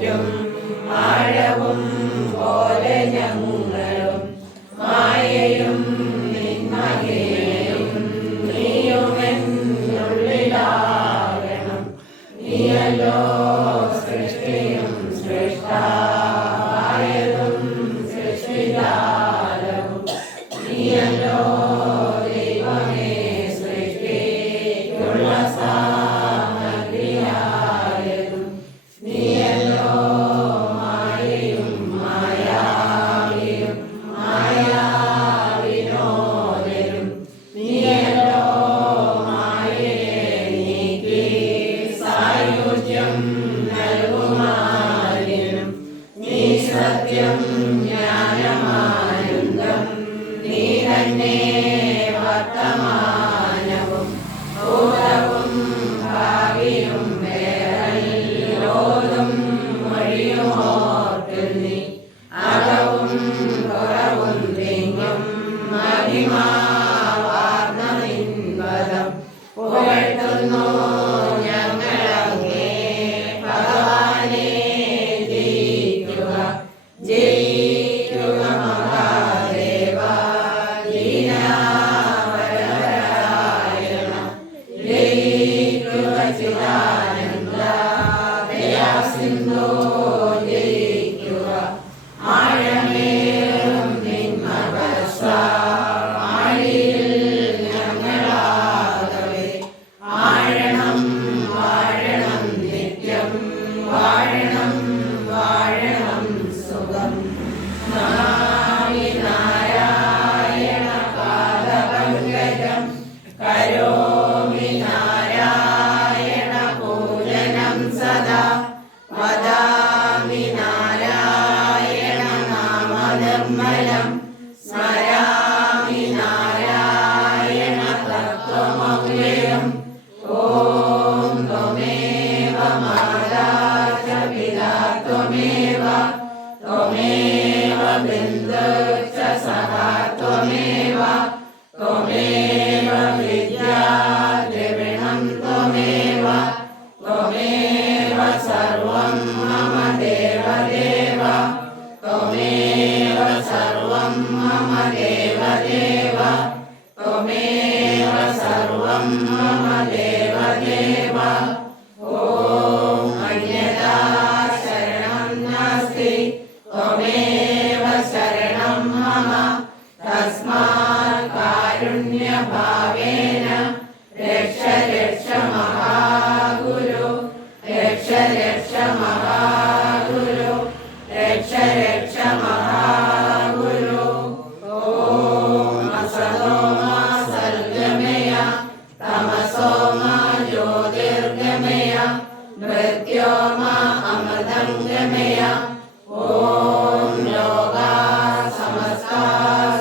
കാറ്റും ആഴവും പോലെ ഞങ്ങളും മായയും നിന്മകയും നീയുമെന്നുള്ളിലാകണം. നീയല്ലോ സൃഷ്ടിയും സൃഷ്ടാവായതും സൃഷ്ടിജാലവും. നീയല്ലോ ദൈവമേ സൃഷ്ടിക്കുള്ള സാമഗ്രിയായതും. നീയല്ലോ മായയും മായാവിയും മായാവിനോദരും. നീയല്ലോ മായയെ നീക്കി സായുജ്യം നൽകുമാലിനും. നീ സത്യം ജ്ഞാനമാനന്ദം. നീ തന്നെ വർത്തമാനവും ഭൂതവും ഭാവിയും വേറല്ലോതും മൊഴിയുമോർത്തിൽ നീ അകവും പുറവും തിങ്ങും മഹിമാവാർന്ന നിൻപദം പുകഴ്ത്തുന്നു ഞങ്ങളങ്ങേ. ഭഗവാനേ ജയിക്കുക ജയിക്കുക മഹാദേവ. ദീനാവരവരായണ ജയിക്കുക ചിദാനന്ദ. ദയാസിന്ധോ ജയിക്കുക ആഴമേറും നിന്മകസ. ആഴിയിൽ ഞങ്ങളാകവേ ആഴണം വാഴണം നിത്യം. വാഴണം വാഴണം സുഖം. നമാമി നാരായണ പാദപങ്കജം. കരോമി നാരായണ പൂജനം സദാ. വദാമി നാരായണ നാമനിർമ്മലം. സ്മരാമി നാരായണ തത്വമവ്യയം. ഓം ത്വമേവ മാതാ ച പിതാ ത്വമേവ. ത്വമേവ ബന്ധു ച സഖാ ത്വമേവ. ത്വമേവ വിദ്യാ ദ്രവിണം ത്വമേവ. ത്വമേവ സർവം മമ ദേവദേവ. ത്വമേവ സർവം മമ ദേവദേവ. ത്വമേവ സർവം മമ ദേവദേവ. ഓം അന്യഥാ ശരണം നാസ്തി. ത്വമേവ ശരണം മമ. തസ്മാത് കാരുണ്യഭാവേന രക്ഷ രക്ഷ മഹാഗുരു. രക്ഷ രക്ഷ മഹാഗുരു. രക്ഷ രക്ഷ മഹാഗുരു. ഓം അസതോ മാ സദ്ഗമയ. തമസോ മാ ജ്യോതിർഗമയ. മൃത്യോ മാ അമൃതം ഗമയ. ഓം ലോകാ സമസ്താ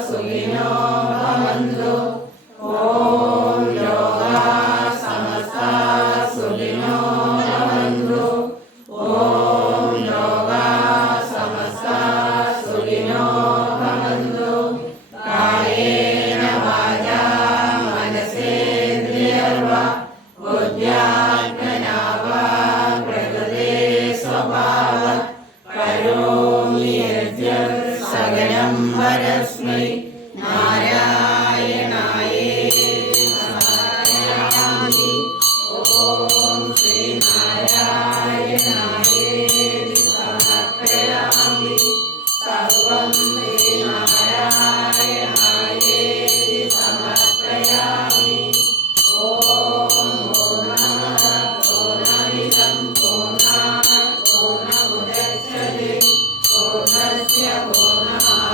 സുഖിനോ ഭവന്തു. ഓം ലോകാ സമസ്താ സുഖിനോ ഭവന്തു. ഓം ലോകാ സമസ്താ സുഖിനോ ഭവന്തു. കായേന വാചാ മനസേന്ദ്രിയർവാ ബുദ്ധ്യാത്മനാ വാ പ്രകൃതേ സ്വഭാവാത് കരോമി യദ്യത് സകലം പരസ്മൈ നാരായണായേതി സമർപ്പയാമി. ഓം ശ്രീ നാരായണായേതി സമർപ്പയാമി. സർവം ശ്രീ നാരായണായേതി സമർപ്പയാമി. ഓം പൂർണ്ണമദഃ പൂർണ്ണമിദം പൂർണ്ണാത് പൂർണ്ണമുദച്യതേ പൂർണ്ണസ്യ പൂർണ്ണമാദായ